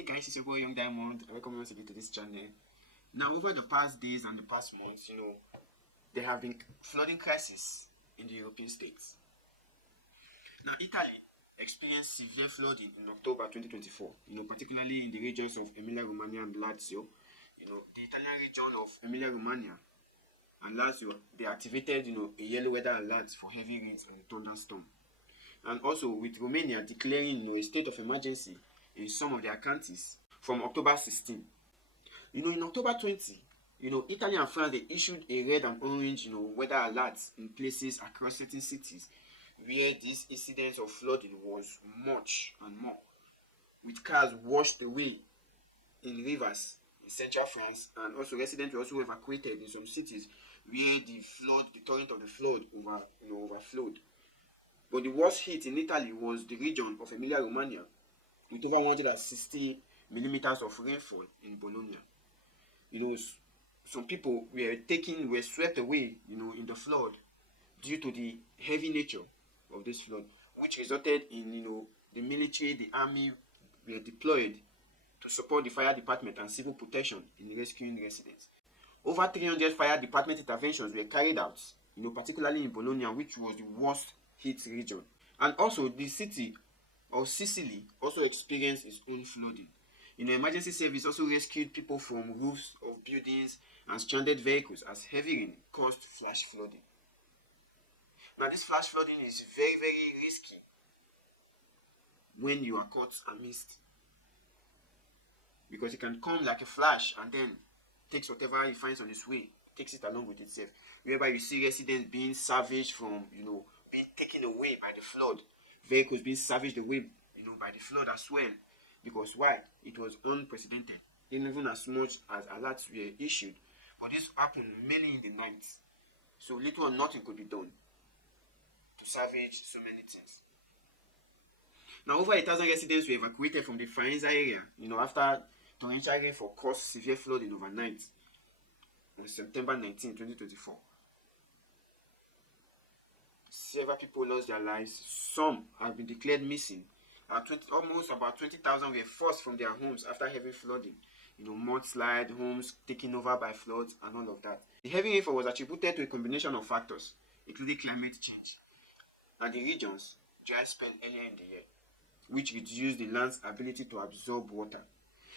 Hey guys, it's your boy Young Diamond. Welcome once again to this channel. Now, over the past days and the past months, there have been flooding crises in the European states. Now, Italy experienced severe flooding in October 2024, particularly in the regions of Emilia-Romagna and Lazio. The Italian region of Emilia-Romagna and Lazio, they activated, a yellow weather alert for heavy rains and a thunderstorm. And also with Romania declaring, a state of emergency in some of their counties from October 16. In October 20, Italy and France, they issued a red and orange, weather alerts in places across certain cities where this incidence of flooding was much and more, with cars washed away in rivers in central France, and also residents were also evacuated in some cities where the torrent of the flood overflowed. But the worst hit in Italy was the region of Emilia-Romagna, with over 160 millimeters of rainfall in Bologna. Some people were swept away, in the flood due to the heavy nature of this flood, which resulted in, the military, the army were deployed to support the fire department and civil protection in rescuing residents. Over 300 fire department interventions were carried out, particularly in Bologna, which was the worst hit region. And also, the city of Sicily also experienced its own flooding. Emergency service also rescued people from roofs of buildings and stranded vehicles as heavy rain caused flash flooding. Now, this flash flooding is very, very risky when you are caught amidst, because it can come like a flash and then takes whatever it finds on its way, takes it along with itself. Whereby you see residents being savaged from, being taken away by the flood, vehicles being savaged away, by the flood as well. Because why? It was unprecedented, even as much as alerts were issued. But this happened mainly in the night. So little or nothing could be done to salvage so many things. Now, over 1,000 residents were evacuated from the Faenza area, after torrential rainfall caused severe flooding overnight on September 19, 2024. Several people lost their lives. Some have been declared missing. Almost about 20,000 were forced from their homes after heavy flooding. Mudslide, homes taken over by floods, and all of that. The heavy rainfall was attributed to a combination of factors, including climate change and the region's dry spell earlier in the year, which reduced the land's ability to absorb water.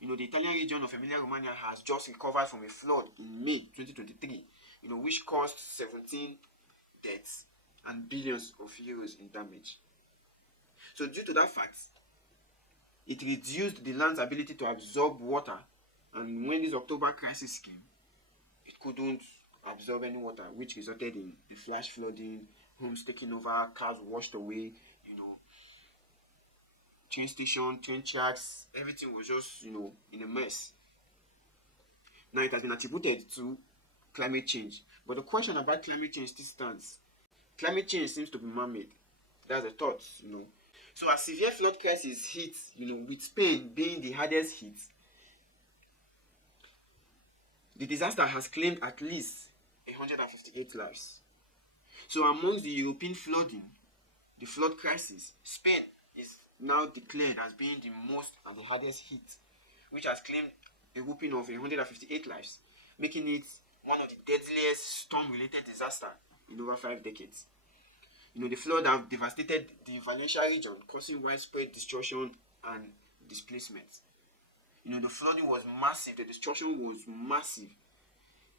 The Italian region of Emilia-Romagna has just recovered from a flood in May 2023, which caused 17 deaths and billions of euros in damage. So due to that fact, it reduced the land's ability to absorb water, and when this October crisis came, it couldn't absorb any water, which resulted in the flash flooding, homes taken over, cars washed away, train station, train tracks, everything was just, in a mess. Now it has been attributed to climate change. But the question about climate change still stands. Climate change seems to be man-made. That's the thought, So as severe flood crisis hits, with Spain being the hardest hit, the disaster has claimed at least 158 lives. So amongst the European flooding, the flood crisis, Spain is now declared as being the most and the hardest hit, which has claimed a whooping of 158 lives, making it one of the deadliest storm-related disasters in over 5 decades. The flood have devastated the Valencia region, causing widespread destruction and displacement. The flooding was massive, the destruction was massive,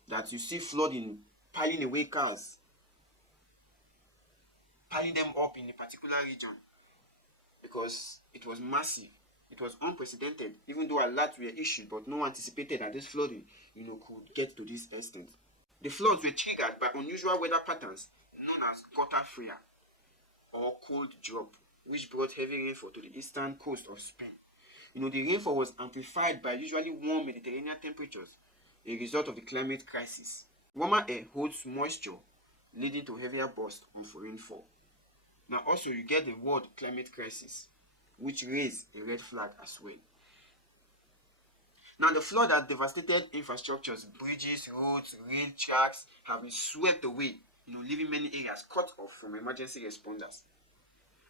that you see flooding piling away cars, piling them up in a particular region, because it was massive. It was unprecedented, even though alerts were issued, but no one anticipated that this flooding, could get to this extent. The floods were triggered by unusual weather patterns known as gota fria or cold drop, which brought heavy rainfall to the eastern coast of Spain. The rainfall was amplified by usually warm Mediterranean temperatures, a result of the climate crisis. Warmer air holds moisture, leading to heavier bursts of rainfall. Now also you get the world climate crisis, which raised a red flag as well. Now the flood has devastated infrastructures, bridges, roads, rail tracks have been swept away, leaving many areas cut off from emergency responders.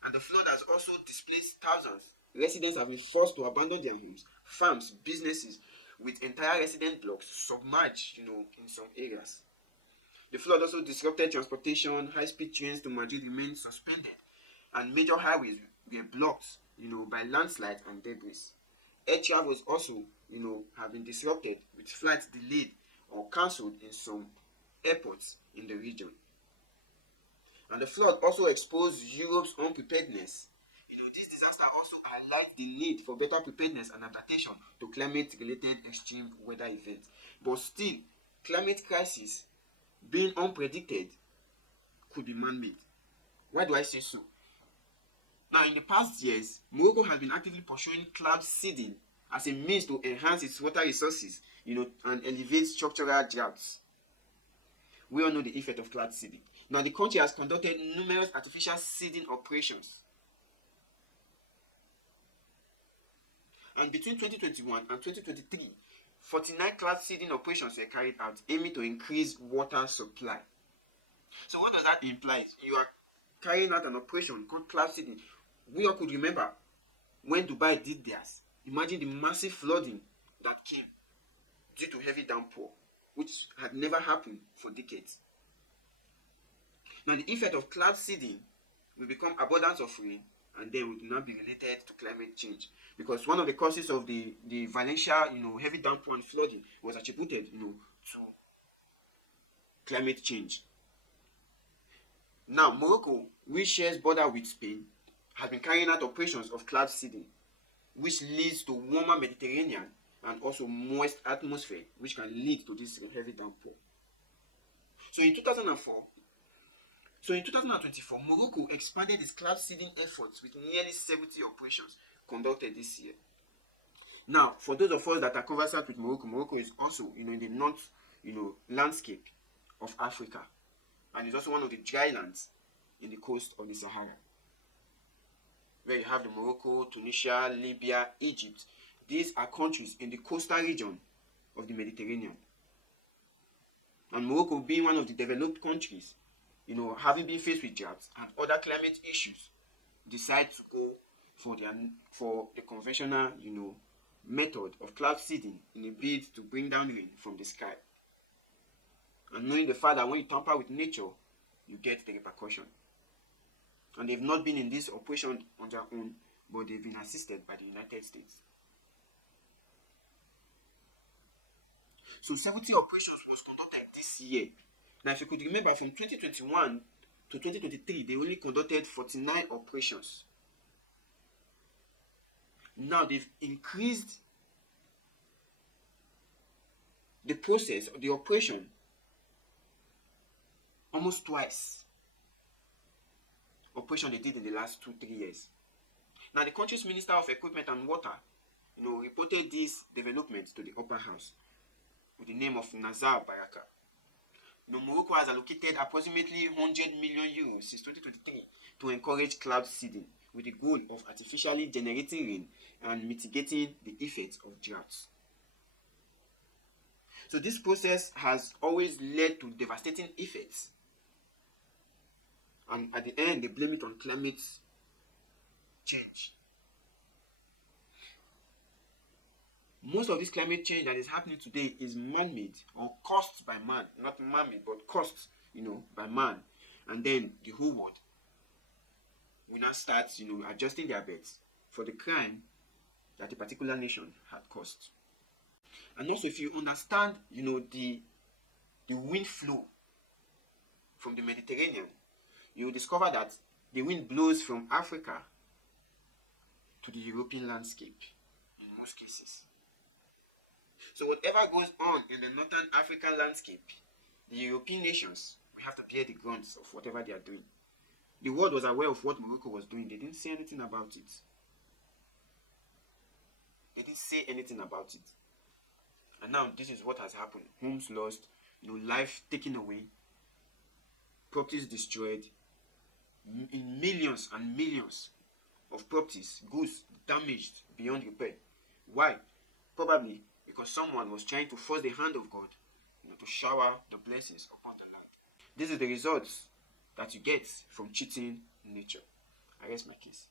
And the flood has also displaced thousands residents have been forced to abandon their homes, farms, businesses, with entire resident blocks submerged, in some areas. The flood also disrupted transportation. High-speed trains to Madrid remained suspended, and major highways were blocked, by landslides and debris. Air travel was also, have been disrupted, with flights delayed or cancelled in some airports in the region. And the flood also exposed Europe's unpreparedness. This disaster also highlights the need for better preparedness and adaptation to climate-related extreme weather events. But still, climate crisis, being unpredicted, could be man-made. Why do I say so? Now, in the past years, Morocco has been actively pursuing cloud seeding as a means to enhance its water resources, and elevate structural droughts. We all know the effect of cloud seeding. Now, the country has conducted numerous artificial seeding operations. And between 2021 and 2023, 49 cloud seeding operations were carried out, aiming to increase water supply. So what does that imply? You are carrying out an operation called cloud seeding. We all could remember when Dubai did theirs. Imagine the massive flooding that came due to heavy downpour, which had never happened for decades. Now, the effect of cloud seeding will become abundance of rain, and then will not be related to climate change, because one of the causes of the Valencia, heavy downpour and flooding was attributed, to climate change. Now, Morocco, which shares border with Spain, has been carrying out operations of cloud seeding, which leads to warmer Mediterranean and also moist atmosphere, which can lead to this heavy downpour. So in 2024, Morocco expanded its cloud seeding efforts with nearly 70 operations conducted this year. Now, for those of us that are conversant with Morocco, Morocco is also, in the north, landscape of Africa, and it's also one of the dry lands in the coast of the Sahara, where you have the Morocco, Tunisia, Libya, Egypt. These are countries in the coastal region of the Mediterranean. And Morocco, being one of the developed countries, having been faced with droughts and other climate issues, decide to go for the conventional, method of cloud seeding in a bid to bring down rain from the sky. And knowing the fact that when you tamper with nature, you get the repercussion. And they've not been in this operation on their own, but they've been assisted by the United States. So 70 operations was conducted this year. Now, if you could remember, from 2021 to 2023, they only conducted 49 operations. Now, they've increased the process of the operation almost twice. Operation they did in the last 2-3 years. Now, the country's Minister of Equipment and Water, reported these developments to the Upper House with the name of Nazar Baraka. Morocco has allocated approximately 100 million euros since 2023 to encourage cloud seeding, with the goal of artificially generating rain and mitigating the effects of droughts. So this process has always led to devastating effects, and at the end they blame it on climate change. Most of this climate change that is happening today is man-made or caused by man, not man-made, but caused, by man. And then the whole world will now start, adjusting their bets for the crime that a particular nation had caused. And also, if you understand, the wind flow from the Mediterranean, you will discover that the wind blows from Africa to the European landscape in most cases. So whatever goes on in the northern African landscape, the European nations will have to bear the grunt of whatever they are doing. The world was aware of what Morocco was doing. They didn't say anything about it. And now this is what has happened. Homes lost, life taken away, properties destroyed, in millions and millions of properties, goods damaged beyond repair. Why? Probably because someone was trying to force the hand of God, to shower the blessings upon the land. This is the results that you get from cheating nature. I rest my case.